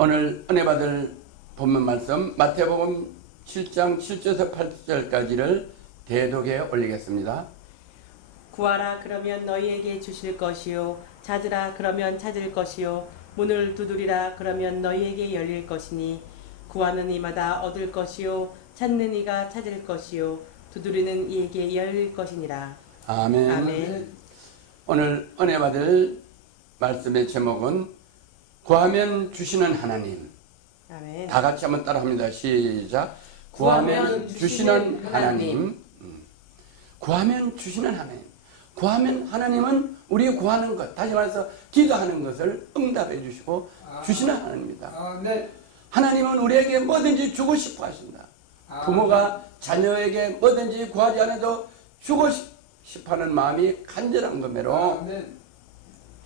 오늘 은혜 받을 본문 말씀 마태복음 7장 7절에서 8절까지를 대독에 올리겠습니다. 구하라 그러면 너희에게 주실 것이요 찾으라 그러면 찾을 것이요 문을 두드리라 그러면 너희에게 열릴 것이니 구하는 이마다 얻을 것이요 찾는 이가 찾을 것이요 두드리는 이에게 열릴 것이니라. 아멘. 아멘. 오늘 은혜 받을 말씀의 제목은 구하면 주시는 하나님. 아멘. 다 같이 한번 따라합니다. 시작. 구하면 주시는 하나님. 구하면 주시는 하나님. 구하면 하나님은 우리 구하는 것, 다시 말해서 기도하는 것을 응답해 주시고 주시는 하나님입니다. 네. 하나님은 우리에게 뭐든지 주고 싶어 하신다. 부모가 자녀에게 뭐든지 구하지 않아도 주고 싶어 하는 마음이 간절한 것매로 네.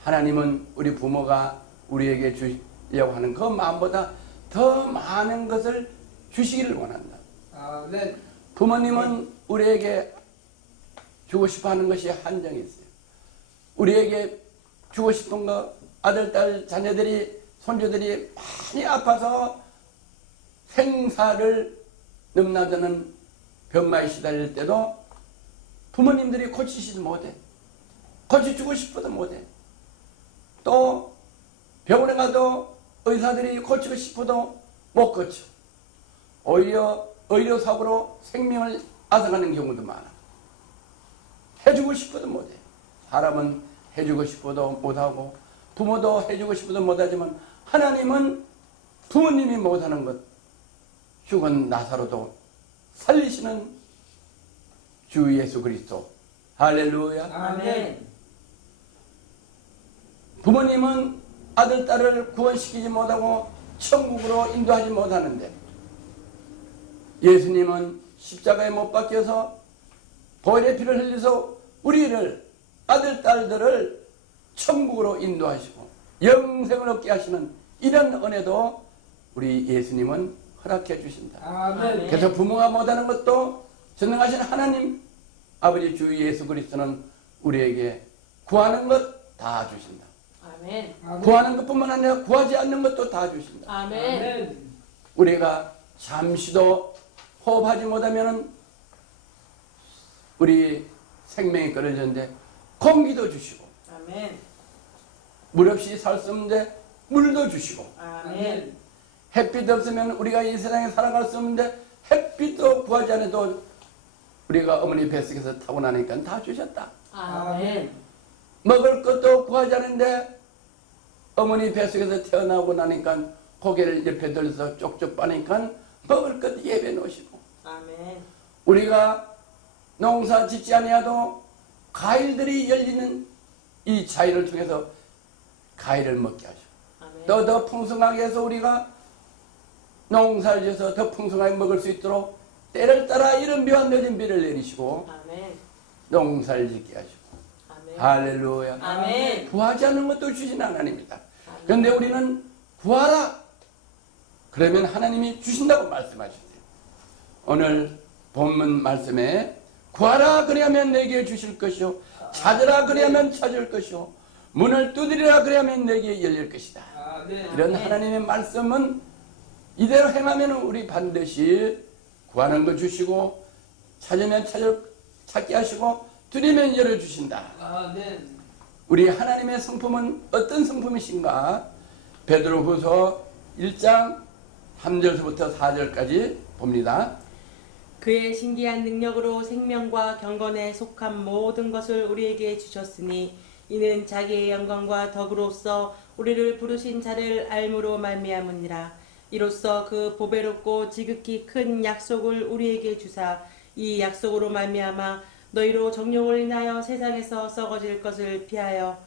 하나님은 우리 부모가 우리에게 주려고 하는 그 마음보다 더 많은 것을 주시기를 원한다. 네. 부모님은 우리에게 주고 싶어 하는 것이 한정이 있어요. 우리에게 주고 싶은 거, 아들, 딸, 자녀들이, 손주들이 많이 아파서 생사를 넘나드는 병마에 시달릴 때도 부모님들이 고치시지 못해. 고쳐주고 싶어도 못해. 또 병원에 가도 의사들이 고치고 싶어도 못 고쳐. 오히려 의료사고로 생명을 앗아가는 경우도 많아. 해주고 싶어도 못해. 사람은 해주고 싶어도 못하고 부모도 해주고 싶어도 못하지만 하나님은 부모님이 못하는 것, 죽은 나사로도 살리시는 주 예수 그리스도. 할렐루야. 아멘. 부모님은 아들, 딸을 구원시키지 못하고 천국으로 인도하지 못하는데 예수님은 십자가에 못 박혀서 보혈의 피를 흘려서 우리를, 아들, 딸들을 천국으로 인도하시고 영생을 얻게 하시는 이런 은혜도 우리 예수님은 허락해 주신다. 아멘. 그래서 부모가 못하는 것도 전능하신 하나님 아버지 주 예수 그리스도는 우리에게 구하는 것 다 주신다. 아멘. 구하는 것뿐만 아니라 구하지 않는 것도 다 주신다. 아멘. 우리가 잠시도 호흡하지 못하면 우리 생명이 끊어졌는데 공기도 주시고 아멘. 물 없이 살 수 없는데 물도 주시고 아멘. 햇빛 없으면 우리가 이 세상에 살아갈 수 없는데 햇빛도 구하지 않아도 우리가 어머니 뱃속에서 타고나니까 다 주셨다. 아멘. 먹을 것도 구하지 않는데 어머니 뱃속에서 태어나고 나니까 고개를 옆에 들어서 쪽쪽 빠니까 먹을 것 예배 놓으시고 아멘. 우리가 농사 짓지 아니하도 과일들이 열리는 이 자유를 통해서 과일을 먹게 하시고 아멘. 또 더 풍성하게 해서 우리가 농사를 지어서 더 풍성하게 먹을 수 있도록 때를 따라 이른 비와 늦은 비를 내리시고 아멘. 농사를 짓게 하시고 아멘. 할렐루야. 아멘. 구하지 않는 것도 주신 하나님입니다. 그런데 우리는 구하라 그러면 하나님이 주신다고 말씀하셨어요. 오늘 본문 말씀에 구하라 그리하면 내게 주실 것이요 찾으라 그리하면 찾을 것이요 문을 두드리라 그리하면 내게 열릴 것이다. 이런 하나님의 말씀은 이대로 행하면 우리 반드시 구하는 거 주시고 찾으면 찾게 하시고 두드리면 열어주신다. 우리 하나님의 성품은 어떤 성품이신가? 베드로후서 1장 3절부터 4절까지 봅니다. 그의 신기한 능력으로 생명과 경건에 속한 모든 것을 우리에게 주셨으니 이는 자기의 영광과 덕으로서 우리를 부르신 자를 알므로 말미암으니라. 이로써 그 보배롭고 지극히 큰 약속을 우리에게 주사 이 약속으로 말미암아 너희로 정욕을 인하여 세상에서 썩어질 것을 피하여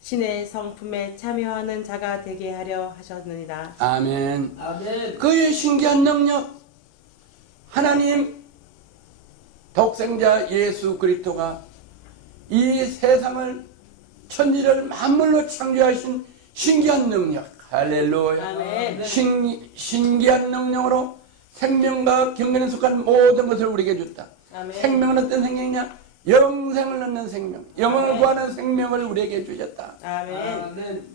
신의 성품에 참여하는 자가 되게 하려 하셨느니라. 아멘. 아멘. 그의 신기한 능력, 하나님 독생자 예수 그리스도가 이 세상을 천지를 만물로 창조하신 신기한 능력, 할렐루야. 아멘. 신기한 능력으로 생명과 경건에 속한 모든 것을 우리에게 줬다. 아멘. 생명은 어떤 생명이냐? 영생을 얻는 생명, 영원을 아멘. 구하는 생명을 우리에게 주셨다. 아멘. 아멘.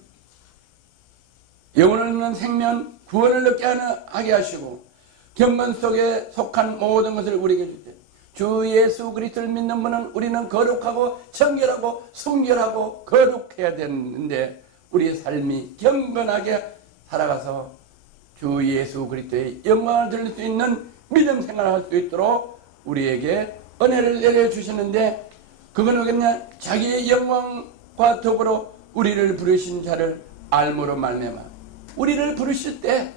영혼을 얻는 생명, 구원을 얻게 하게 하시고 경건 속에 속한 모든 것을 우리에게 주시되 주 예수 그리스도를 믿는 분은 우리는 거룩하고 정결하고 순결하고 거룩해야 되는데 우리의 삶이 경건하게 살아가서 주 예수 그리스도의 영광을 드릴 수 있는 믿음 생활을 할 수 있도록 우리에게 은혜를 내려주시는데 그건 뭐겠냐? 자기의 영광과 더불어 우리를 부르신 자를 알므로 말미암아 우리를 부르실 때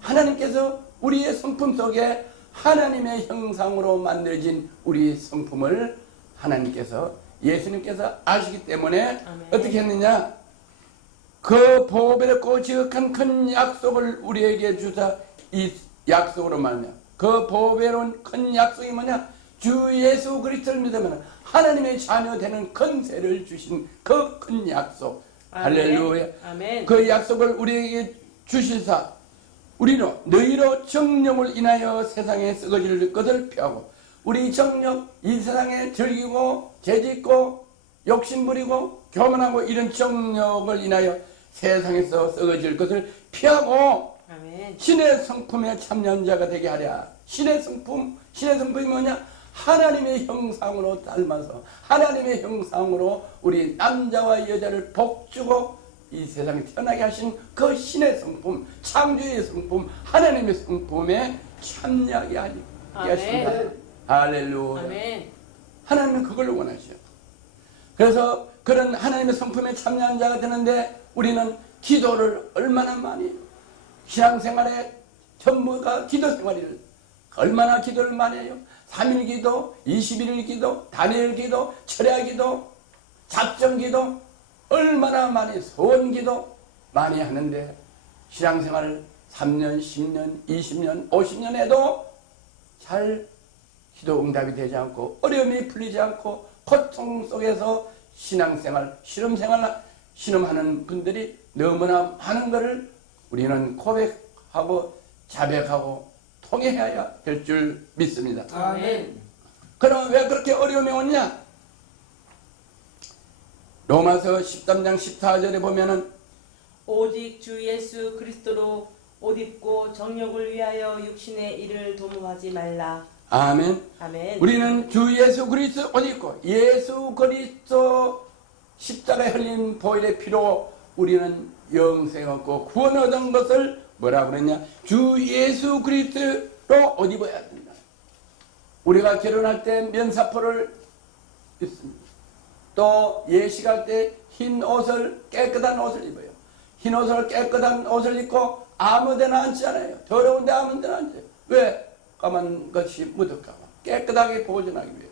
하나님께서 우리의 성품 속에 하나님의 형상으로 만들어진 우리의 성품을 하나님께서 예수님께서 아시기 때문에 아멘. 어떻게 했느냐? 그 보배롭고 지극한 큰 약속을 우리에게 주사 이 약속으로 말미암아 그 보배로운 큰 약속이 뭐냐? 주 예수 그리스도를 믿으면 하나님의 자녀 되는 권세를 주신 그 큰 약속. 아멘. 할렐루야. 아멘. 그 약속을 우리에게 주시사 우리로 너희로 정욕을 인하여 세상에 썩어질 것을 피하고 우리 정욕 이 세상에 즐기고 재짓고 욕심부리고 교만하고 이런 정욕을 인하여 세상에서 썩어질 것을 피하고 아멘. 신의 성품에 참여한 자가 되게 하랴. 신의 성품이 뭐냐? 하나님의 형상으로 닮아서 하나님의 형상으로 우리 남자와 여자를 복주고 이 세상에 태어나게 하신 그 신의 성품, 창조의 성품, 하나님의 성품에 참여하게 하십니다. 할렐루야. 아멘. 하나님은 그걸 원하셔요. 그래서 그런 하나님의 성품에 참여한 자가 되는데 우리는 기도를 얼마나 많이 해요. 신앙생활에 전부가 기도 생활이를 얼마나 기도를 많이 해요. 3일 기도, 21일 기도, 단일 기도, 철야 기도, 작정 기도 얼마나 많이 소원 기도 많이 하는데 신앙생활을 3년, 10년, 20년, 50년 해도 잘 기도 응답이 되지 않고 어려움이 풀리지 않고 고통 속에서 신앙생활, 신음하는 분들이 너무나 많은 것을 우리는 고백하고 자백하고 통해야 될 줄 믿습니다. 아멘. 그럼 왜 그렇게 어려움이 오냐? 로마서 13장 14절에 보면은 오직 주 예수 그리스도로 옷 입고 정욕을 위하여 육신의 일을 도모하지 말라. 아멘. 아멘. 우리는 주 예수 그리스도 옷 입고 예수 그리스도 십자가에 흘린 보혈의 피로 우리는 영생 얻고 구원 얻은 것을 뭐라 그랬냐? 주 예수 그리스도로 옷 입어야 된다. 우리가 결혼할 때 면사포를 입습니다. 또 예식할 때 흰 옷을 깨끗한 옷을 입어요. 흰 옷을 깨끗한 옷을 입고 아무데나 앉지 않아요. 더러운데 아무데나 앉아요. 왜? 까만 것이 묻을까봐 깨끗하게 보존하기 위해.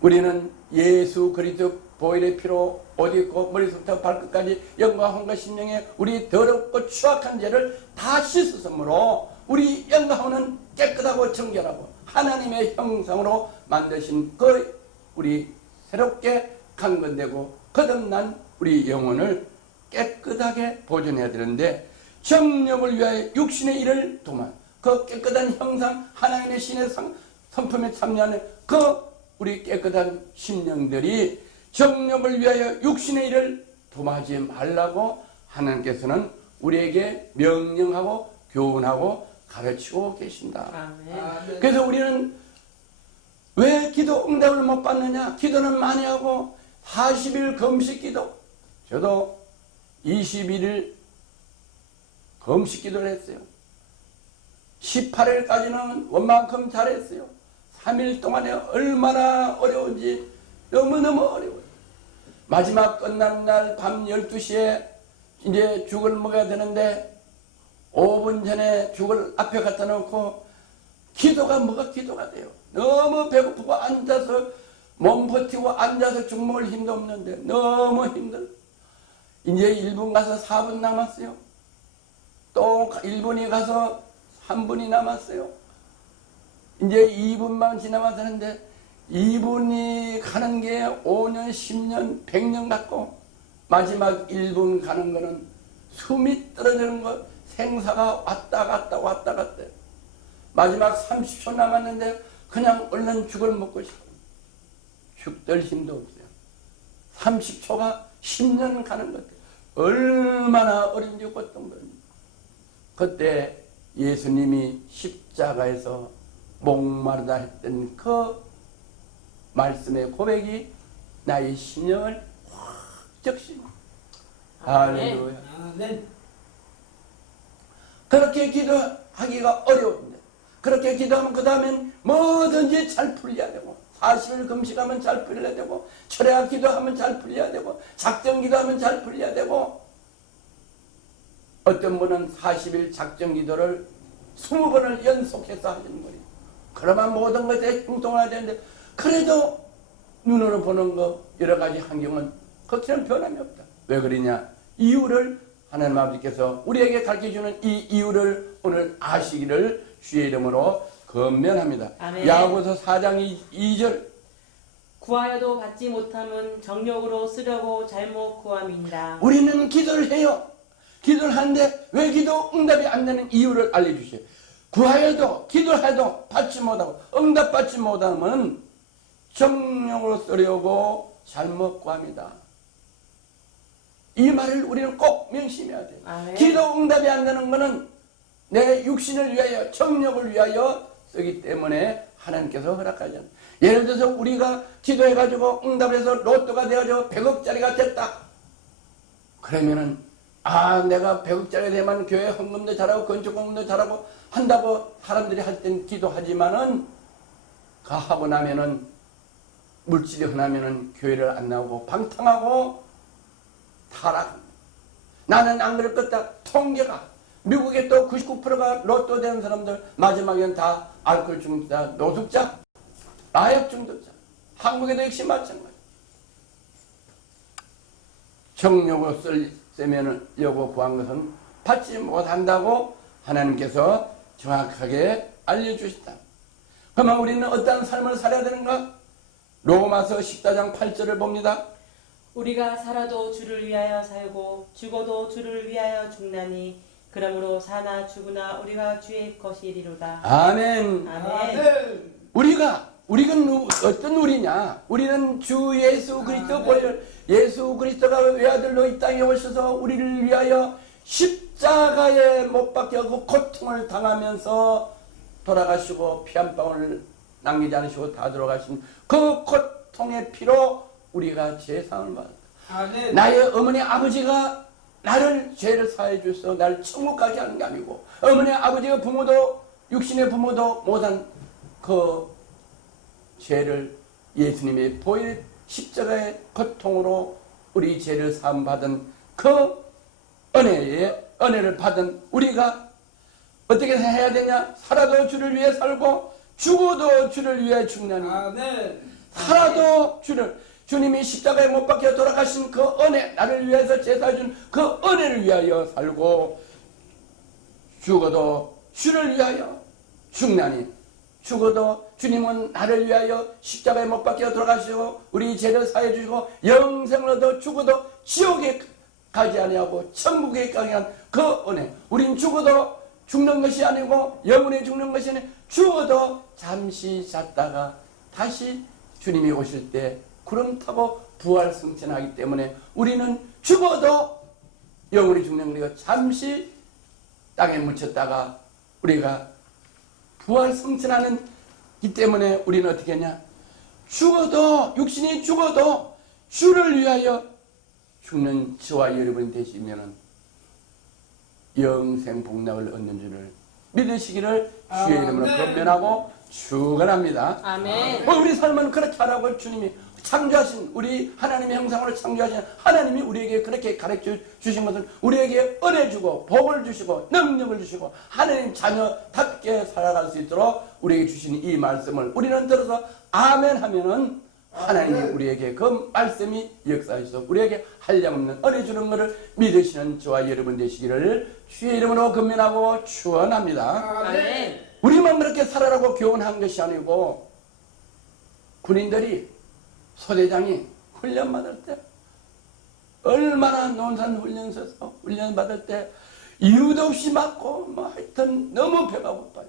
우리는 예수 그리스도 보혈의 피로 옷 입고 머리부터 발끝까지 영과 혼과 심령에 우리 더럽고 추악한 죄를 다 씻으므로 우리 영가호는 깨끗하고 정결하고 하나님의 형상으로 만드신 그 우리 새롭게 강건되고 거듭난 우리 영혼을 깨끗하게 보존해야 되는데 정욕을 위하여 육신의 일을 도만 그 깨끗한 형상 하나님의 신의 성품에 참여하는 그 우리 깨끗한 심령들이 정욕을 위하여 육신의 일을 도마하지 말라고 하나님께서는 우리에게 명령하고 교훈하고 가르치고 계신다. 아멘. 그래서 우리는 왜 기도 응답을 못 받느냐? 기도는 많이 하고 40일 금식 기도. 저도 21일 금식 기도를 했어요. 18일까지는 원만큼 잘했어요. 3일 동안에 얼마나 어려운지 너무너무 어려워요. 마지막 끝나는 날 밤 12시에 이제 죽을 먹어야 되는데 5분 전에 죽을 앞에 갖다 놓고 기도가 뭐가 기도가 돼요. 너무 배고프고 앉아서 몸 버티고 앉아서 죽 먹을 힘도 없는데 너무 힘들어. 이제 1분 가서 4분 남았어요. 또 1분이 가서 3분이 남았어요. 이제 2분만 지나면 되는데 2분이 가는 게 5년, 10년, 100년 같고 마지막 1분 가는 거는 숨이 떨어지는 거 생사가 왔다 갔다 왔다 갔다 마지막 30초 남았는데 그냥 얼른 죽을 먹고 싶어요. 죽들 힘도 없어요. 30초가 10년 가는 것 같아요. 얼마나 어린지 고통받습니다. 그때 예수님이 십자가에서 목마르다 했던 그 말씀의 고백이 나의 심령을 확 적십니다. 할렐루야. 그렇게 기도하기가 어려운데 그렇게 기도하면 그 다음엔 뭐든지 잘 풀려야 되고 40일 금식하면 잘 풀려야 되고 철야 기도하면 잘 풀려야 되고 작정 기도하면 잘 풀려야 되고 어떤 분은 40일 작정 기도를 20번을 연속해서 하시는 거예요. 그러면 모든 것에 형통해야 되는데 그래도 눈으로 보는 거 여러 가지 환경은 그렇게는 변함이 없다. 왜 그러냐? 이유를 하나님 아버지께서 우리에게 가르쳐주는 이 이유를 오늘 아시기를 주의 이름으로 건면합니다. 아멘. 야고보서 4장 2절 구하여도 받지 못함은 정욕으로 쓰려고 잘못 구함이니라. 우리는 기도를 해요. 기도를 하는데 왜 기도 응답이 안 되는 이유를 알려주세요. 구하여도 기도해도 받지 못하고 응답받지 못하면 정욕으로 쓰려고 잘못 구합니다. 이 말을 우리는 꼭 명심해야 돼요. 기도 응답이 안 되는 것은 내 육신을 위하여 정욕을 위하여 쓰기 때문에 하나님께서 허락하지 않아요. 예를 들어서 우리가 기도해가지고 응답해서 로또가 되어서 100억짜리가 됐다. 그러면은 내가 100억짜리 되면 교회 헌금도 잘하고 건축공도 잘하고 한다고 사람들이 할 땐 기도하지만은 하고 나면은 물질이 흔하면은 교회를 안 나오고 방탕하고 타락합니다. 나는 안 그럴 것 같다. 통계가 미국에 또 99%가 로또 되는 사람들 마지막엔 다 알코올 중독자, 노숙자, 마약 중독자. 한국에도 역시 마찬가지. 정욕을 쓰려고 구한 것은 받지 못한다고 하나님께서 정확하게 알려주셨다. 그러면 우리는 어떤 삶을 살아야 되는가? 로마서 14장 8절을 봅니다. 우리가 살아도 주를 위하여 살고 죽어도 주를 위하여 죽나니 그러므로 사나 죽으나 우리가 주의 것이리로다. 아멘. 아멘. 우리는 어떤 우리냐? 우리는 주 예수 그리스도 본래 예수 그리스도가 외아들로 이 땅에 오셔서 우리를 위하여 십자가에 못 박혀 그 고통을 당하면서 돌아가시고 피 한 방울 남기지 않으시고 다 돌아가신 그 고통의 피로 우리가 죄상을 받았다. 나의 어머니 아버지가 나를 죄를 사해 주셔서 나를 천국 가게 하는 게 아니고 어머니 아버지가 부모도 육신의 부모도 못한 그 죄를 예수님의 보혈 십자가의 고통으로 우리 죄를 사함 받은 그 은혜를 받은 우리가 어떻게 해야 되냐? 살아도 주를 위해 살고 죽어도 주를 위해 죽나니. 살아도 주님이 십자가에 못 박혀 돌아가신 그 은혜, 나를 위해서 제사해준 그 은혜를 위하여 살고 죽어도 주를 위하여 죽나니. 죽어도 주님은 나를 위하여 십자가에 못 박혀 돌아가시고 우리 죄를 사해 주시고 영생을 얻어 죽어도 지옥에 가지 아니하고 천국에 가게 한 그 은혜. 우린 죽어도 죽는 것이 아니고 영원히 죽는 것이 아니고 죽어도 잠시 잤다가 다시 주님이 오실 때 구름 타고 부활 승천하기 때문에 우리는 죽어도 영원히 죽는 거리고 잠시 땅에 묻혔다가 우리가 부활 승천하는 이 때문에 우리는 어떻게 하냐? 죽어도 육신이 죽어도 주를 위하여 죽는 저와 여러분 되시면은 영생 복락을 얻는 줄을 믿으시기를 주의 이름으로 권면하고 축원합니다. 아멘. 우리 삶은 그렇게 하라고 주님이 창조하신 우리 하나님의 형상으로 창조하신 하나님이 우리에게 그렇게 가르쳐 주신 것은 우리에게 은혜 주고 복을 주시고 능력을 주시고 하나님 자녀답게 살아갈 수 있도록 우리에게 주신 이 말씀을 우리는 들어서 아멘 하면은 하나님이 우리에게 그 말씀이 역사하셔서 우리에게 한량없는 은혜 주는 것을 믿으시는 저와 여러분 되시기를 주의 이름으로 권면하고 축원합니다. 아멘. 우리만 그렇게 살아라고 교훈한 것이 아니고 군인들이 소대장이 훈련 받을 때 얼마나 논산 훈련소에서 훈련 받을 때 이유도 없이 맞고 뭐 하여튼 너무 배가 고파요.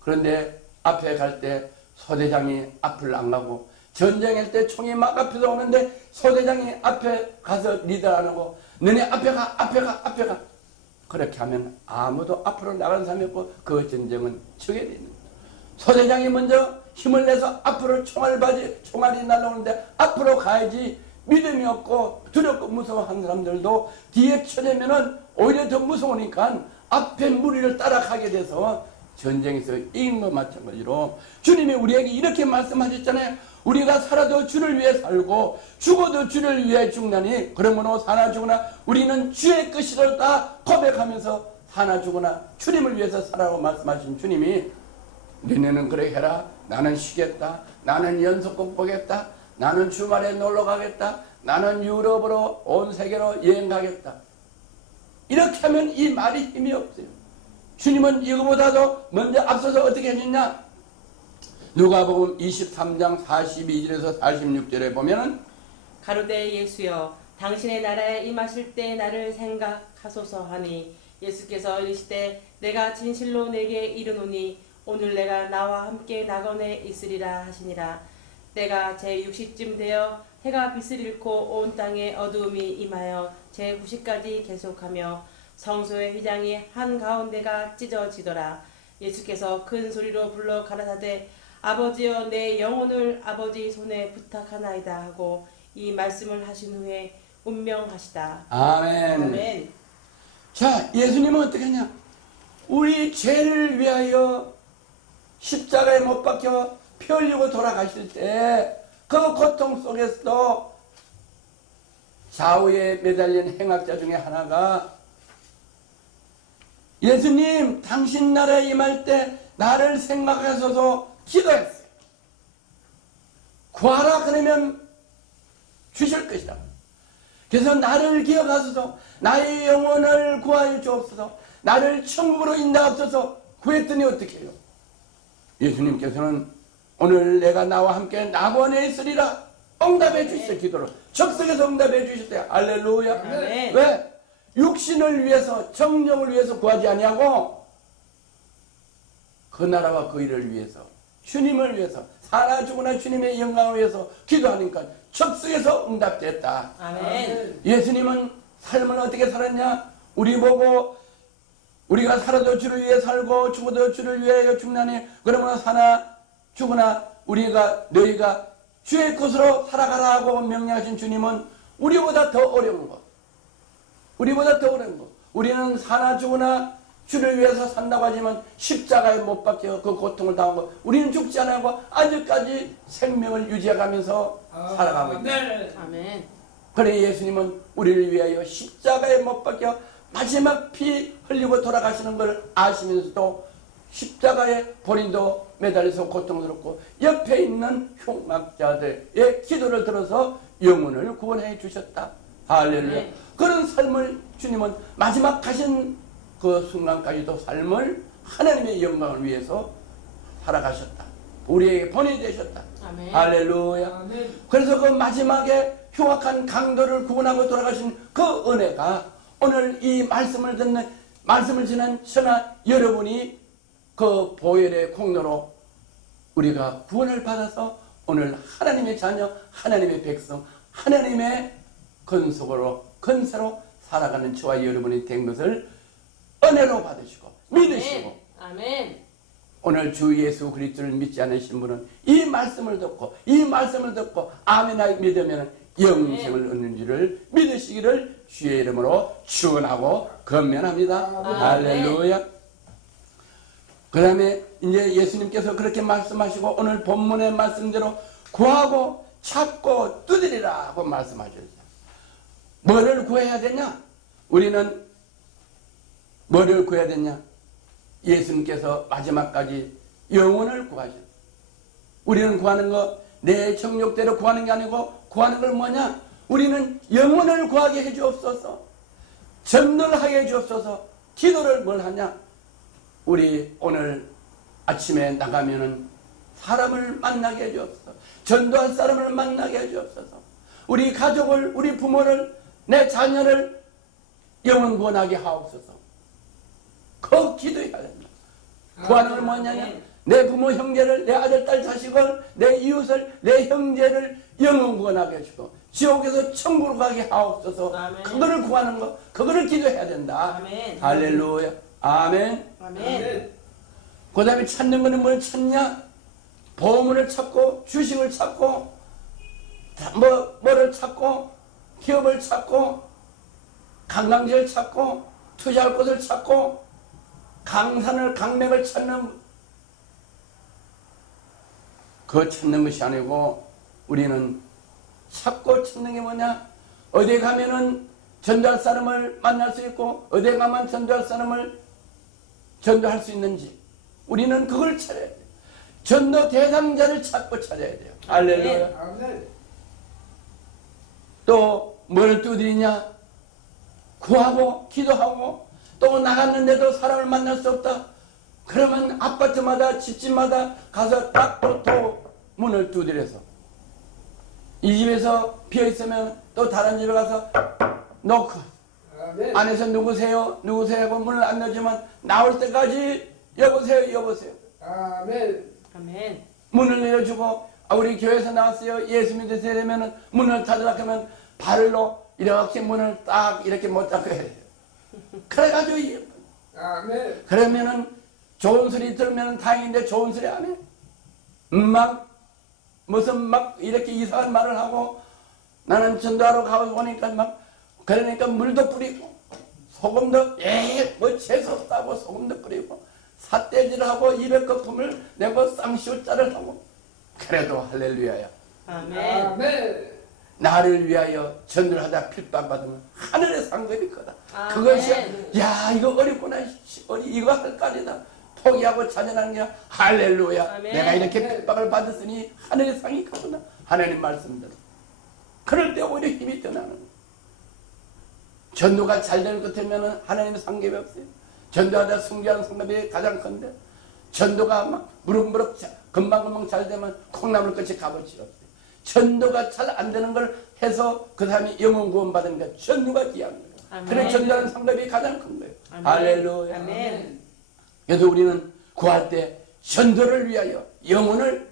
그런데 앞에 갈 때 소대장이 앞을 안 가고 전쟁할 때 총이 막 앞에서 오는데 소대장이 앞에 가서 리더 안 하고 너네 앞에 가, 앞에 가, 앞에 가. 그렇게 하면 아무도 앞으로 나가는 사람이 없고 그 전쟁은 지게 되는 거예요. 소대장이 먼저 힘을 내서 앞으로 총알이 날라오는데 앞으로 가야지 믿음이 없고 두렵고 무서워하는 사람들도 뒤에 쳐내면은 오히려 더 무서우니까 앞에 무리를 따라가게 돼서 전쟁에서 이긴 것 마찬가지로 주님이 우리에게 이렇게 말씀하셨잖아요. 우리가 살아도 주를 위해 살고 죽어도 주를 위해 죽나니 그러므로 사나 죽으나 우리는 주의 것이를 다 고백하면서 사나 죽으나 주님을 위해서 살아라고 말씀하신 주님이 너네는 그래 해라. 나는 쉬겠다. 나는 연속곡 보겠다. 나는 주말에 놀러 가겠다. 나는 유럽으로 온 세계로 여행 가겠다. 이렇게 하면 이 말이 힘이 없어요. 주님은 이거보다도 먼저 앞서서 어떻게 하셨냐? 누가복음 23장 42절에서 46절에 보면은 가로되 예수여 당신의 나라에 임하실 때 나를 생각하소서 하니 예수께서 이르시되 내가 진실로 내게 이르노니 오늘 내가 나와 함께 낙원에 있으리라 하시니라. 때가 제60쯤 되어 해가 빛을 잃고 온 땅에 어두움이 임하여 제90까지 계속하며 성소의 휘장이 한가운데가 찢어지더라. 예수께서 큰 소리로 불러 가라사대 아버지여 내 영혼을 아버지 손에 부탁하나이다 하고 이 말씀을 하신 후에 운명하시다. 아멘. 아멘. 자, 예수님은 어떻게 했냐? 우리 죄를 위하여 십자가에 못 박혀 피 흘리고 돌아가실 때 그 고통 속에서도 좌우에 매달린 행악자 중에 하나가 예수님 당신 나라에 임할 때 나를 생각하셔서 기도했어요. 구하라 그러면 주실 것이다. 그래서 나를 기억하소서 나의 영혼을 구하여 주옵소서 나를 천국으로 인도하옵소서 구했더니 어떻게 해요? 예수님께서는 오늘 내가 나와 함께 낙원에 있으리라 응답해 주셨어요. 기도를 적석에서 응답해 주셨어요. 할렐루야. 아멘. 왜? 육신을 위해서 정령을 위해서 구하지 아니하고 그 나라와 그 일을 위해서 주님을 위해서 살아 죽으나 주님의 영광을 위해서 기도하니까 적석에서 응답됐다. 아멘. 예수님은 삶을 어떻게 살았냐? 우리 보고 우리가 살아도 주를 위해 살고 죽어도 주를 위하여 죽나니 그러므로 사나 죽으나 너희가 주의 것으로 살아가라 하고 명령하신 주님은 우리보다 더 어려운 것 우리는 사나 죽으나 주를 위해서 산다고 하지만 십자가에 못 박혀 그 고통을 당하고 우리는 죽지 않고 아직까지 생명을 유지해가면서 살아가고 있다. 아멘. 그래 예수님은 우리를 위하여 십자가에 못 박혀 마지막 피 흘리고 돌아가시는 걸 아시면서도 십자가에 본인도 매달려서 고통스럽고 옆에 있는 흉악자들의 기도를 들어서 영혼을 구원해 주셨다. 할렐루야. 네. 그런 삶을 주님은 마지막 가신 그 순간까지도 삶을 하나님의 영광을 위해서 살아가셨다. 우리에게 보내되셨다. 아멘. 할렐루야. 아멘. 그래서 그 마지막에 흉악한 강도를 구원하고 돌아가신 그 은혜가 오늘 이 말씀을 지는 저나 여러분이 그 보혈의 공로로 우리가 구원을 받아서 오늘 하나님의 자녀, 하나님의 백성, 하나님의 건세로 살아가는 저와 여러분이 된 것을 은혜로 받으시고 믿으시고 아멘. 오늘 주 예수 그리스도를 믿지 않으신 분은 이 말씀을 듣고 아멘하고 믿으면 영생을 얻는 줄을 믿으시기를 주의 이름으로 축원하고 건면합니다. 아멘. 할렐루야. 그 다음에 이제 예수님께서 그렇게 말씀하시고 오늘 본문의 말씀대로 구하고 찾고 두드리라 하고 말씀하셨어요. 뭐를 구해야 되냐? 우리는 뭐를 구해야 되냐? 예수님께서 마지막까지 영혼을 구하셨어요. 우리는 구하는 거 내 정욕대로 구하는 게 아니고 구하는 걸 뭐냐? 우리는 영혼을 구하게 해주옵소서. 전능하게 해주옵소서. 기도를 뭘 하냐? 우리 오늘 아침에 나가면은 사람을 만나게 해주옵소서. 전도할 사람을 만나게 해주옵소서. 우리 가족을, 우리 부모를, 내 자녀를 영혼 구원하게 하옵소서. 그 기도해야 됩니다. 구하는 걸 뭐냐면 내 부모 형제를, 내 아들 딸 자식을, 내 이웃을, 내 형제를 영원 구원하게 해주고 지옥에서 천국으로 가게 하옵소서. 아멘. 그거를 구하는 거, 그거를 기도해야 된다. 아멘. 할렐루야. 아멘. 아멘. 그 다음에 찾는 거는 뭘 찾냐? 보험을 찾고 주식을 찾고 뭐를 찾고 기업을 찾고 관광지를 찾고 투자할 곳을 찾고 강맥을 찾는 그거 찾는 것이 아니고 우리는 찾고 찾는 게 뭐냐? 어디 가면은 전도할 사람을 만날 수 있고 어디 가면 전도할 사람을 전도할 수 있는지 우리는 그걸 찾아야 돼요. 전도 대상자를 찾고 찾아야 돼요. 할렐루야. 또 뭘 두드리냐? 구하고 기도하고 또 나갔는데도 사람을 만날 수 없다. 그러면 아파트마다 집집마다 가서 딱 또 문을 두드려서 이 집에서 비어있으면 또 다른 집에 가서 놓고 안에서 누구세요? 누구세요? 하고 문을 안 열지만 나올 때까지 여보세요? 여보세요? 아멘. 아멘. 문을 열어주고 우리 교회에서 나왔어요. 예수 믿으세요? 이러면 문을 닫으라 하면 발로 이렇게 문을 딱 이렇게 못 닫고 해야 돼요. 그래가지고 아멘. 그러면은 좋은 소리 들으면 다행인데 좋은 소리 안 해. 막 이렇게 이상한 말을 하고 나는 전도하러 가고 오니까 그러니까 물도 뿌리고 소금도 뭐 재수없다고 소금도 뿌리고 삿대질을 하고 입에 거품을 내고 쌍시옷자를 하고 그래도 할렐루야야. 아멘. 아멘. 나를 위하여 전도를 하다 필박받으면 하늘의 상급이 크다. 아멘. 그것이 야 이거 어렵구나. 이거 할 까리다. 포기하고 자전하는 게 할렐루야. 아멘. 내가 이렇게 핍박을 받았으니 하늘의 상이 크구나. 하나님 말씀대로. 그럴 때 오히려 힘이 떠나는 거예요. 전도가 잘 되는 것 같으면 하나님의 상급이 없어요. 전도하다 승리하는 상급이 가장 큰데 전도가 막 무럭무럭 금방금방 잘 되면 콩나물 끝이 값어치 없어요. 전도가 잘 안 되는 걸 해서 그 사람이 영혼 구원 받은 게 전도가 귀한 거예요. 아멘. 그래 전도하는 상급이 가장 큰 거예요. 아멘. 할렐루야. 아멘. 그래서 우리는 구할 때 전도를 위하여 영혼을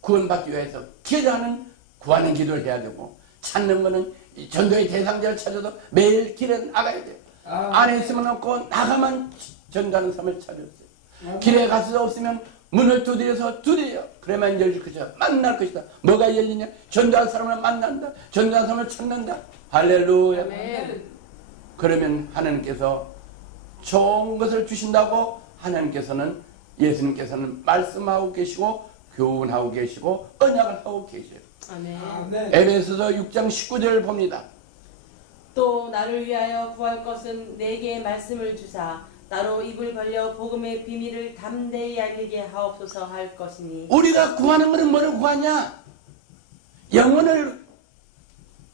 구원받기 위해서 기도하는 구하는 기도를 해야 되고 찾는 거는 이 전도의 대상자를 찾아도 매일 길에 나가야 돼요. 안에 있으면 없고 나가만 전도하는 삶을 찾았어요. 길에 갈 수 없으면 문을 두드려서 두드려. 그래만 열릴 것이다. 만날 것이다. 뭐가 열리냐? 전도할 사람을 만난다. 전도할 사람을 찾는다. 할렐루야. 아멘. 그러면 하나님께서 좋은 것을 주신다고 하나님께서는 예수님께서는 말씀하고 계시고 교훈하고 계시고 언약을 하고 계셔요. 아멘. 아멘. 에베소서 6장 19절을 봅니다. 또 나를 위하여 구할 것은 내게 말씀을 주사 나로 입을 벌려 복음의 비밀을 담대히 알리게 하옵소서 할 것이니 우리가 구하는 것은 뭐를 구하냐? 영혼을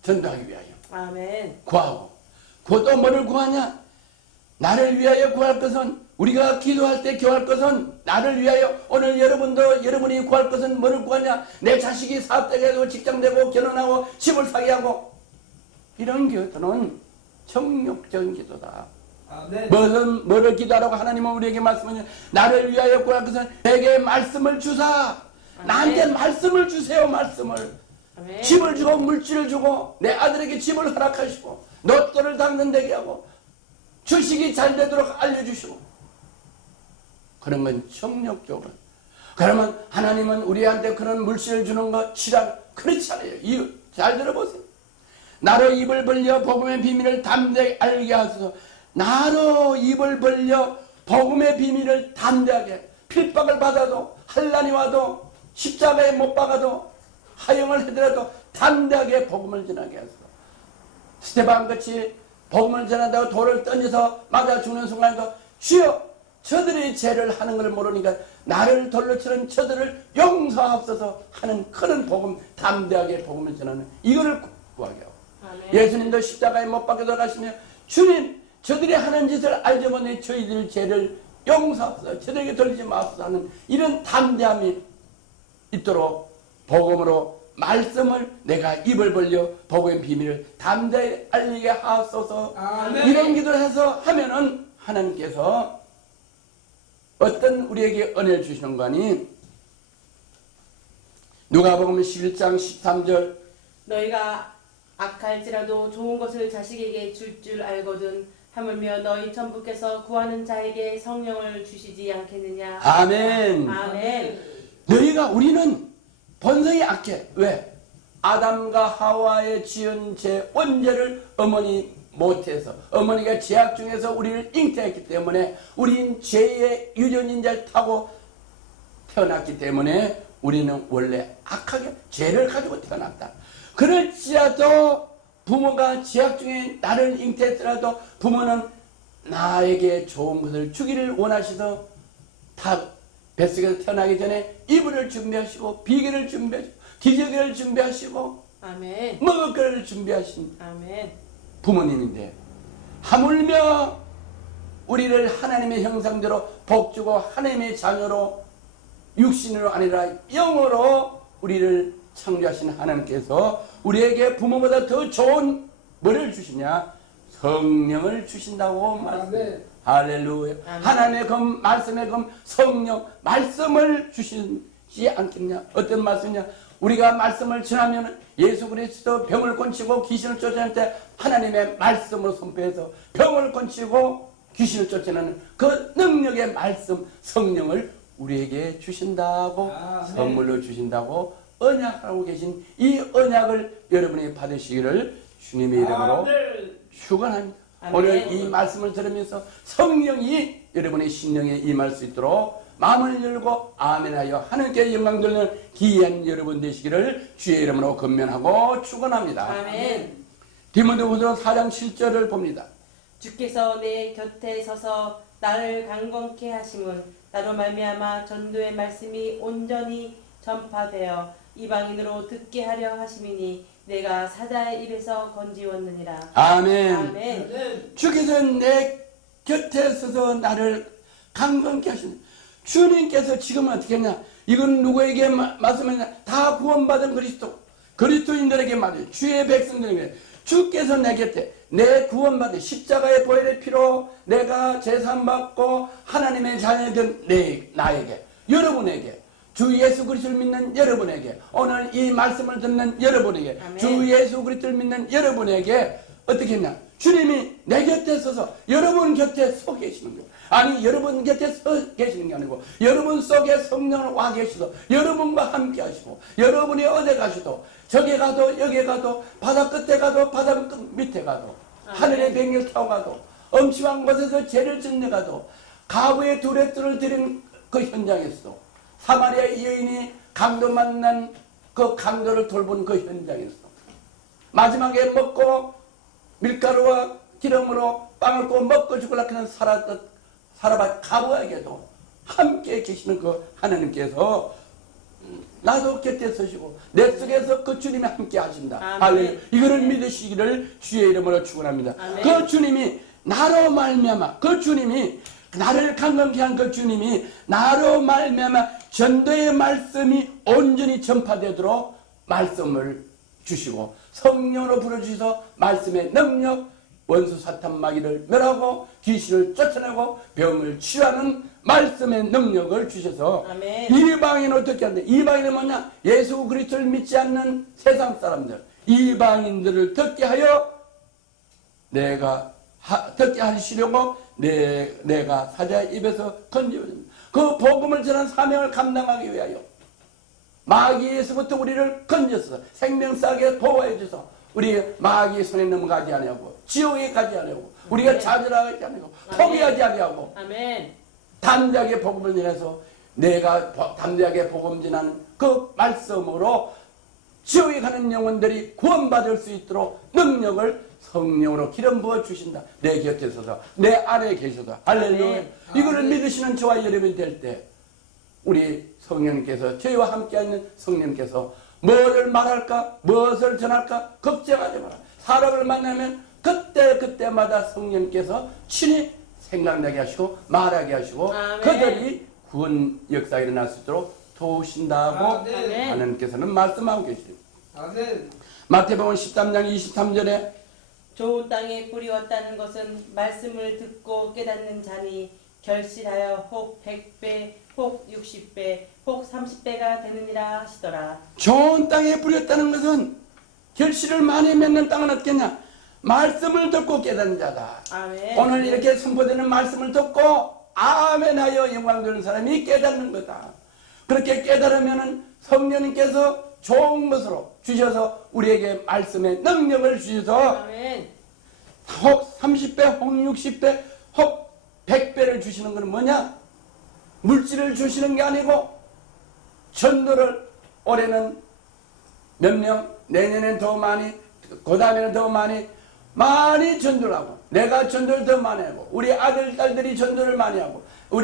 전도하기 위하여 아멘. 구하고 그것도 뭐를 구하냐? 나를 위하여 구할 것은 우리가 기도할 때 구할 것은 나를 위하여 오늘 여러분이 구할 것은 뭐를 구하냐? 내 자식이 사업되게 되고 직장되고 결혼하고 집을 사게 하고 이런 기도는 정욕적인 기도다. 아멘. 뭐를 기도하라고 하나님은 우리에게 말씀하냐? 나를 위하여 구할 것은 내게 말씀을 주사. 나한테 말씀을 주세요. 말씀을. 아멘. 집을 주고 물질을 주고 내 아들에게 집을 허락하시고 로또를 당근되게 하고 주식이 잘 되도록 알려주시고 그런 건 정력적으로. 그러면 하나님은 우리한테 그런 물질을 주는 거 치라. 그렇지 않아요. 잘 들어보세요. 나로 입을 벌려 복음의 비밀을 담대하게 알게 하소서. 나로 입을 벌려 복음의 비밀을 담대하게 필박을 받아도 환난이 와도 십자가에 못 박아도 하영을 하더라도 담대하게 복음을 전하게 하소서. 스테반같이 복음을 전한다고 돌을 던져서 맞아 죽는 순간에도 주여 저들의 죄를 하는 걸 모르니까 나를 돌로 치는 저들을 용서하옵소서 하는 그런 복음 담대하게 복음을 전하는 이거를 구하게 하고 아멘. 예수님도 십자가에 못 박혀 돌아가시며 주님 저들이 하는 짓을 알지 못해 저희들 죄를 용서하옵소서 저들에게 돌리지 마옵소서 하는 이런 담대함이 있도록 복음으로 말씀을 내가 입을 벌려 복음의 비밀을 담대히 알리게 하옵소서. 아멘. 이런 기도를 해서 하면은 하나님께서 어떤 우리에게 은혜를 주시는 거니? 누가복음 11장 13절 너희가 악할지라도 좋은 것을 자식에게 줄 알거든 하물며 너희 천부께서 구하는 자에게 성령을 주시지 않겠느냐. 아멘. 아멘. 우리는 본성이 악해. 왜? 아담과 하와의 지은 죄 원죄를 어머니 못해서 어머니가 죄악 중에서 우리를 잉태했기 때문에 우린 죄의 유전인자를 타고 태어났기 때문에 우리는 원래 악하게 죄를 가지고 태어났다. 그럴지라도 부모가 죄악 중에 나를 잉태했더라도 부모는 나에게 좋은 것을 주기를 원하시서 다 뱃속에서 태어나기 전에 이불을 준비하시고 비계를 준비하시고 기저귀를 준비하시고 아멘. 먹을 거를 준비하신 아멘. 부모님인데 하물며 우리를 하나님의 형상대로 복주고 하나님의 자녀로 육신으로 아니라 영으로 우리를 창조하신 하나님께서 우리에게 부모보다 더 좋은 뭐를 주시냐? 성령을 주신다고 말씀합니다. 할렐루야. 아멘. 하나님의 검, 말씀의 검, 성령, 말씀을 주시지 않겠냐? 어떤 말씀이냐? 우리가 말씀을 전하면 예수 그리스도 병을 고치고 귀신을 쫓아낼 때 하나님의 말씀으로 선포해서 병을 고치고 귀신을 쫓아내는 그 능력의 말씀, 성령을 우리에게 주신다고 선물로 주신다고 언약하고 계신 이 언약을 여러분이 받으시기를 주님의 이름으로 축원합니다. 아멘. 오늘 이 말씀을 들으면서 성령이 여러분의 심령에 임할 수 있도록 마음을 열고 아멘하여 하나님께 영광 돌리는 귀한 여러분 되시기를 주의 이름으로 권면하고 축원합니다. 아멘. 디모데후서 4장 7절을 봅니다. 주께서 내 곁에 서서 나를 강건케 하심은 나로 말미암아 전도의 말씀이 온전히 전파되어 이방인으로 듣게 하려 하심이니 내가 사자의 입에서 건지웠느니라. 아멘. 아멘. 주께서 내 곁에 서서 나를 강건케 하시는 주님께서 지금 어떻게 했냐? 이건 누구에게 말씀하냐? 다 구원받은 그리스도인들에게 말이에요. 주의 백성들에게 주께서 내 곁에 내 구원받은 십자가의 보혈의 피로 내가 제산받고 하나님의 자녀된 나에게 여러분에게 주 예수 그리스도를 믿는 여러분에게 오늘 이 말씀을 듣는 여러분에게 아멘. 주 예수 그리스도를 믿는 여러분에게 어떻게 했냐? 주님이 내 곁에 서서 여러분 곁에 서 계시는 거예요. 아니 여러분 곁에 서 계시는 게 아니고 여러분 속에 성령을 와 계시고 여러분과 함께 하시고 여러분이 어디 가셔도 저기 가도 여기 가도 바다 끝에 가도 바다 끝 밑에 가도 하늘의 비행기를 타고 가도 엄침한 곳에서 죄를 짓는 가도 가부의 두레뚜를 드린 그 현장에서도 사마리아 여인이 강도 만난 그 강도를 돌본 그 현장에서 마지막에 먹고 밀가루와 기름으로 빵을 구워 먹고 죽으려고 하는 살아봐 가부에게도 함께 계시는 그 하나님께서 나도 곁에 서시고 내 속에서 그 주님이 함께 하신다. 할렐루야. 이거를 믿으시기를 주의 이름으로 축원합니다. 그 주님이 나로 말미암아 그 주님이 나를 강건케 한 그 주님이 나로 말미암아 전도의 말씀이 온전히 전파되도록 말씀을 주시고 성령으로 불어주셔서 말씀의 능력 원수 사탄 마귀를 멸하고 귀신을 쫓아내고 병을 치유하는 말씀의 능력을 주셔서 아멘. 이방인은 어떻게 하는데 이방인은 뭐냐? 예수 그리스도를 믿지 않는 세상 사람들 이방인들을 듣게 하여 내가 듣게 하시려고 내가 사자의 입에서 건져줍니다. 그 복음을 전한 사명을 감당하기 위하여 마귀에서부터 우리를 건져서 생명싸게 보호해 주셔서 우리 마귀의 손에 넘어가지 아니하고 지옥에 가지 아니하고 우리가 좌절하지 아니하고 포기하지 아니하고 아멘. 담대하게 복음을 전해서 내가 담대하게 복음 전하는 그 말씀으로 지옥에 가는 영혼들이 구원받을 수 있도록 능력을 성령으로 기름 부어 주신다. 내 곁에 서서 내 안에 계셔서 할렐루야. 이거를 믿으시는 저와 여러분이 될 때 우리 성령님께서 저희와 함께 있는 성령님께서 뭐를 말할까 무엇을 전할까 걱정하지 마라. 사람을 만나면 그때마다 성령님께서 친히 생각나게 하시고 말하게 하시고 아멘. 그들이 구원 역사가 일어날 수 있도록 도우신다고 아멘. 하나님께서는 말씀하고 계십니다. 아멘. 마태복음 13장 23절에 좋은 땅에 뿌리 왔다는 것은 말씀을 듣고 깨닫는 자니 결실하여 혹 100배, 혹 60배, 혹 30배가 되느니라 하시더라. 좋은 땅에 뿌렸다는 것은 결실을 많이 맺는 땅은 어떻겠냐? 말씀을 듣고 깨닫는 자다. 아멘. 오늘 이렇게 선포되는 말씀을 듣고 아멘하여 영광 되는 사람이 깨닫는 거다. 그렇게 깨달으면 성령님께서 좋은 것으로 주셔서 우리에게 말씀의 능력을 주셔서 아멘. 혹 30배, 혹 60배, 혹 100배를 주시는 것은 뭐냐? 물질을 주시는 게 아니고 전도를 올해는 몇 명, 내년엔 더 많이, 그 다음에는 더 많이 전도를 하고 내가 전도를 더 많이 하고 우리 아들, 딸들이 전도를 많이 하고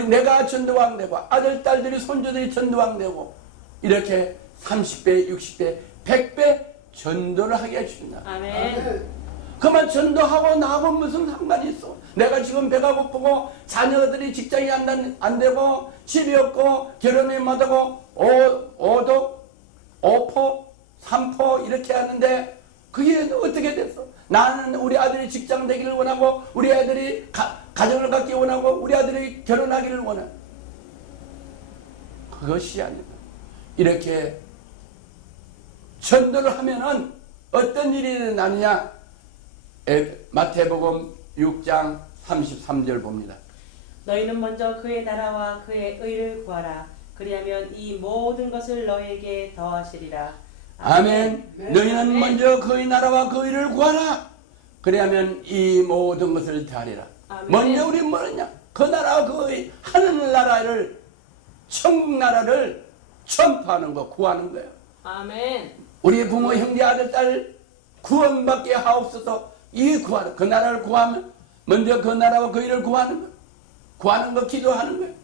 내가 전도왕 되고 아들, 딸들이 손주들이 전도왕 되고 이렇게 30배, 60배, 100배 전도를 하게 해주신다. 아멘. 그만 전도하고 나하고 무슨 상관이 있어? 내가 지금 배가 고프고 자녀들이 직장이 안 되고 집이 없고 결혼이 못하고 오도 5포 3포 이렇게 하는데 그게 어떻게 됐어? 나는 우리 아들이 직장 되기를 원하고 우리 아들이 가정을 갖기 원하고 우리 아들이 결혼하기를 원해. 그것이 아니다. 이렇게 전도를 하면은 어떤 일이 일어나느냐? 마태복음 6장 33절 봅니다. 너희는 먼저 그의 나라와 그의 의를 구하라. 그리하면 이 모든 것을 너희에게 더하시리라. 아멘. 네. 너희는 아멘. 먼저 그의 나라와 그 의를 구하라. 그리하면 이 모든 것을 더하리라. 아멘. 먼저 우리 뭐냐? 그 나라와 그 의, 하늘나라를 천국 나라를 전파하는 거 구하는 거예요. 아멘. 우리 부모 형제 아들 딸 구원받게 하옵소서. 이 구하는 그 나라를 구하면 먼저 그 나라와 그 일을 구하는 거, 구하는 거 기도하는 거예요.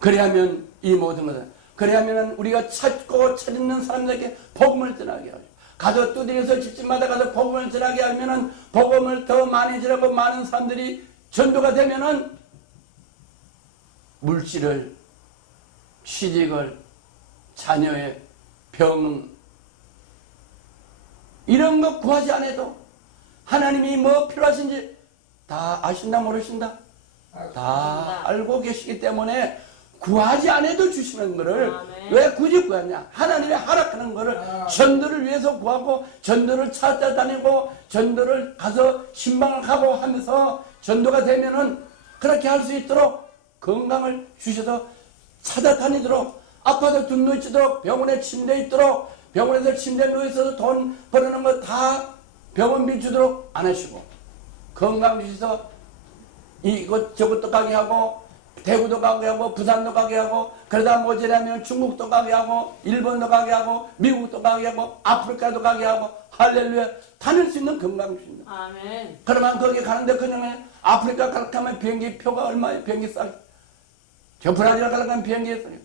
그래야면 이 모든 것을 그래야면 우리가 찾고 찾는 사람들에게 복음을 전하게 하죠. 가서 두드려서 집집마다 가서 복음을 전하게 하면은 복음을 더 많이 전하고 많은 사람들이 전도가 되면은 물질을 취직을 자녀의 병 이런 거 구하지 않아도 하나님이 뭐 필요하신지 다 아신다 모르신다? 다 알고 계시기 때문에 구하지 않아도 주시는 거를 아멘. 왜 굳이 구하냐? 하나님이 허락하는 거를 전도를 위해서 구하고 전도를 찾아다니고 전도를 가서 신방을 가고 하면서 전도가 되면은 그렇게 할 수 있도록 건강을 주셔서 찾아다니도록 아파서 둔 놓이도록 병원에 침대에 있도록 병원에서 침대에 누워있어서 돈 벌어놓은 거 다 병원비 주도록 안 하시고 건강 주셔서 이것 저것도 가게 하고 대구도 가게 하고 부산도 가게 하고 그러다 모자라면 중국도 가게 하고 일본도 가게 하고 미국도 가게 하고 아프리카도 가게 하고 할렐루야 다닐 수 있는 건강 주신다. 아멘. 그러면 거기 가는데 그냥 아프리카 가려면 비행기 표가 얼마예요? 비행기 싸. 저 브라질 가려면 비행기 싸요.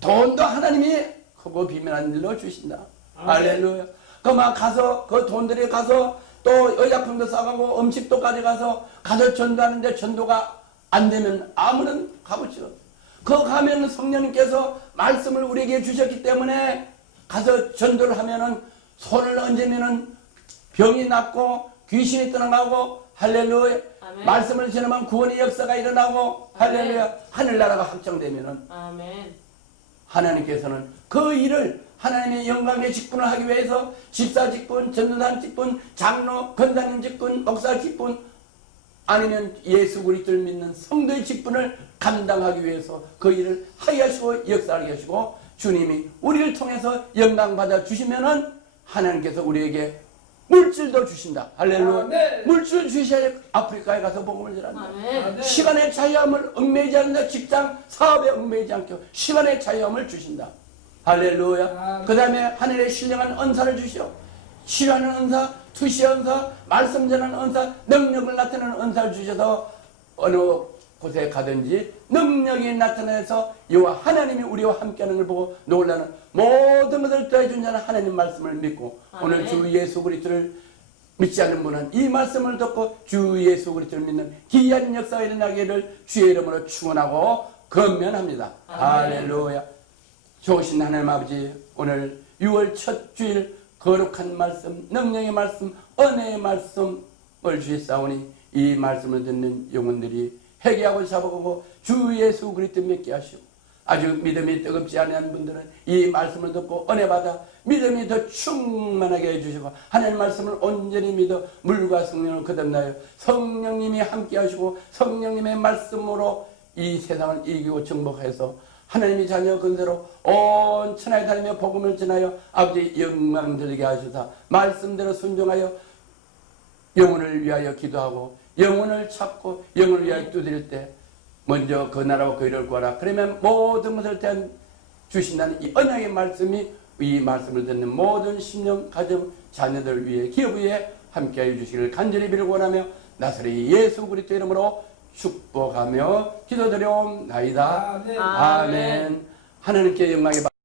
돈도 하나님이 크고 비밀한 일로 주신다. 할렐루야. 그만 가서 그 돈들이 가서 또 의약품도 싸가고 음식도 가져가서 가서 전도하는데 전도가 안 되면 아무는 값어치가 없어. 그 가면 성령님께서 말씀을 우리에게 주셨기 때문에 가서 전도를 하면은 손을 얹으면은 병이 낫고 귀신이 떠나가고 할렐루야. 아멘. 말씀을 전하면 구원의 역사가 일어나고 할렐루야. 하늘나라가 확정되면은 아멘. 하나님께서는 그 일을 하나님의 영광의 직분을 하기 위해서 집사 직분, 전도단 직분, 장로, 권사님 직분, 목사 직분 아니면 예수 그리스도를 믿는 성도의 직분을 감당하기 위해서 그 일을 하게 하시고 역사하게 하시고 주님이 우리를 통해서 영광 받아 주시면은 하나님께서 우리에게 물질도 주신다. 할렐루야. 아멘. 물질 주셔야 아프리카에 가서 복음을 전한다. 아멘. 시간의 자유함을 얽매이지 않는다. 직장 사업에 얽매이지 않고 시간의 자유함을 주신다. 할렐루야. 그 다음에 하늘의 신령한 은사를 주시오. 치료하는 은사, 투시 은사, 말씀 전하는 은사, 능력을 나타내는 은사를 주셔서 어느 곳에 가든지 능력이 나타나서 여호와 하나님이 우리와 함께하는 걸 보고 놀라는 모든 것을 더해준 자는 하나님 말씀을 믿고 오늘 아멘. 주 예수 그리스도를 믿지 않는 분은 이 말씀을 듣고 주 예수 그리스도를 믿는 기이한 역사가 일어나기를 주의 이름으로 축원하고 건면합니다. 아멘. 할렐루야. 좋으신 하나님 아버지, 오늘 6월 첫 주일 거룩한 말씀, 능력의 말씀, 은혜의 말씀을 주셨사오니 이 말씀을 듣는 영혼들이 회개하고 잡아가고 주 예수 그리스도 믿게 하시고 아주 믿음이 뜨겁지 않은 분들은 이 말씀을 듣고 은혜 받아 믿음이 더 충만하게 해주시고 하나님 말씀을 온전히 믿어 물과 성령을 거듭나요 성령님이 함께 하시고 성령님의 말씀으로 이 세상을 이기고 정복해서 하나님이 자녀 근세로 온 천하에 다니며 복음을 전하여 아버지 영광 들리게 하시사 말씀대로 순종하여 영혼을 위하여 기도하고 영혼을 찾고 영혼을 위하여 두드릴 때 먼저 그 나라와 그 일을 구하라. 그러면 모든 것을 대한 주신다는 이 언약의 말씀이 이 말씀을 듣는 모든 신령 가정 자녀들 위해 기업 위해 함께하여 주시기를 간절히 빌고 원하며 나사렛 예수 그리스도 이름으로 축복하며 기도드려옵나이다. 아멘. 아멘. 하나님께 영광의